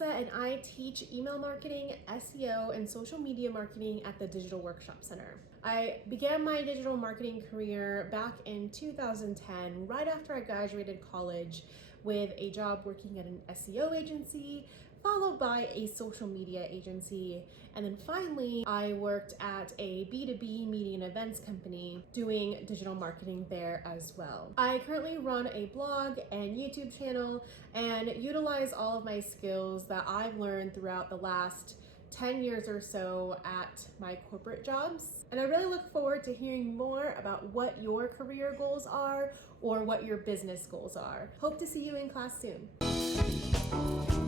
Lisa and I teach email marketing, SEO, and social media marketing at the Digital Workshop Center. I began my digital marketing career back in 2010, right after I graduated college, with a job working at an SEO agency, followed by a social media agency, and then finally I worked at a B2B media and events company doing digital marketing there as well. I currently run a blog and YouTube channel and utilize all of my skills that I've learned throughout the last 10 years or so at my corporate jobs. And I really look forward to hearing more about what your career goals are or what your business goals are. Hope to see you in class soon.